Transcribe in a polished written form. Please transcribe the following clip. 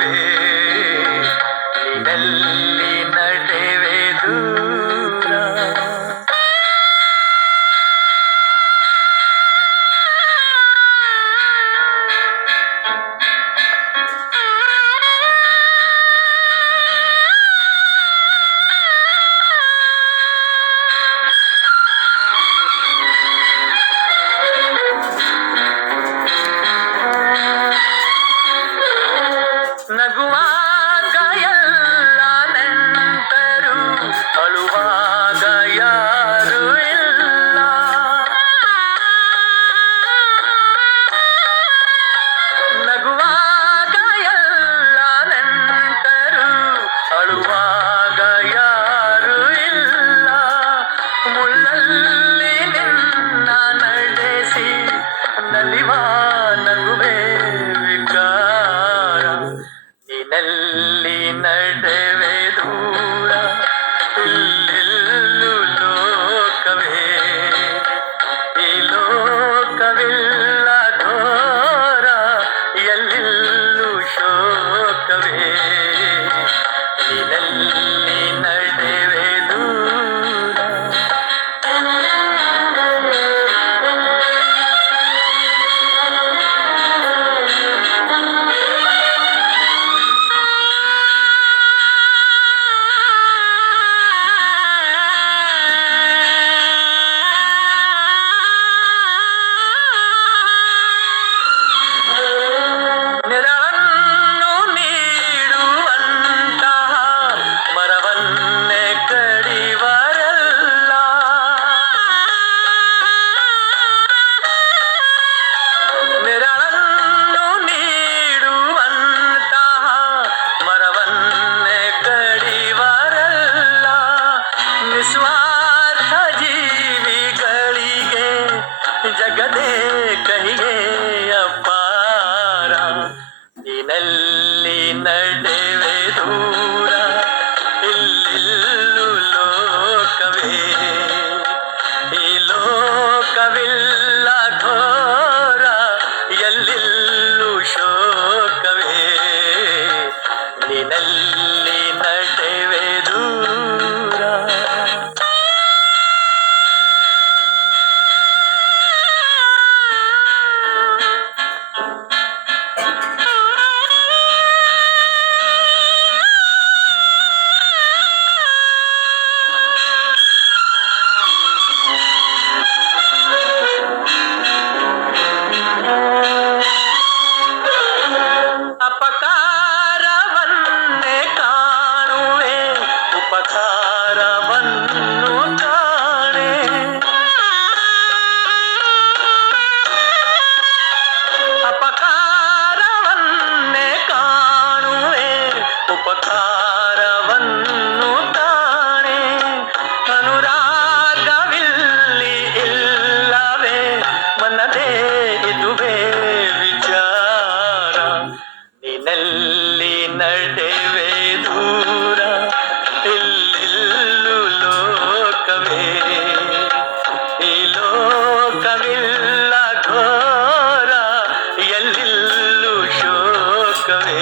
ಲೋಕವೇ ನೀನಲ್ಲಿ ನಡೆವೆ ದೂರ. ನಗುವಾಗ ಎಲ್ಲ ನೆಂಟರು, ಅಳುವಾಗ ಯಾರು ಇಲ್ಲ. ನಗುವಾಗ ಎಲ್ಲ ನೆಂಟರು, ಅಳುವಾಗ ಯಾರು ಇಲ್ಲ. ಮುಳ್ಳಲ್ಲಿ ನಿನ್ನ ನಡೆಸಿ ನಲಿವ ನಗುವೆ ವಿಕಾರ. ನೀನಲ್ಲಿ ನಡೆವೆ ದೂರ, ಇಲ್ಲೆಲ್ಲೂ ಲೋಕವೇ. ಈ ಲೋಕವಿಲ್ಲ ಘೋರ, ಎಲ್ಲೆಲ್ಲೂ ಶೋಕವೇ. ನೀನಲ್ಲಿ ನಡೆವೆ ದೂರ. ನೆರಳನ್ನು ನೀಡುವಂತಹ ಮರವನ್ನೇ ಕಡಿವರಲ್ಲ. ನೆರಳನ್ನು ನೀಡುವಂತಹ ಮರವನ್ನೇ ಕಡಿವರಲ್ಲ. ನಿಸ್ವಾರ್ಥ ಜೀವಿಗಳಿಗೆ ಜಗದೇ ಕಹಿಯೇ ಅಪಾರ. ನೀನಲ್ಲಿ ನಡೆವೆ ದೂರ, ಇಲ್ಲೆಲ್ಲೂ ಲೋಕವೇ. ಈ ಲೋಕವಿಲ್ಲ ಘೋರ, ಎಲ್ಲೆಲ್ಲೂ ಶೋಕವೇ. ನೀನಲ್ಲಿ ನಡೆವೆ ದೂರ. ಅಪಕಾರವನ್ನೇ ಕಾಣುವೆ, ಉಪಕಾರವನ್ನು ಕಾಣೆ. ಅಪಕಾರವನ್ನೇ ಕಾಣುವೆ, ಉಪಕಾರವನ್ನು ಕಾಣೆ. ಅನುರಾಗವಿಲ್ಲಿ ಇಲ್ಲವೇ, ಮನದೇ ಇದುವೇ ವಿಚಾರ. ನೀನಲ್ಲಿ ನಡೆವೆ ದೂರ, ಇಲ್ಲೆಲ್ಲೂ ಲೋಕವೇ. ಈ ಲೋಕವಿಲ್ಲ ಘೋರ, ಎಲ್ಲೆಲ್ಲೂ ಶೋಕವೇ.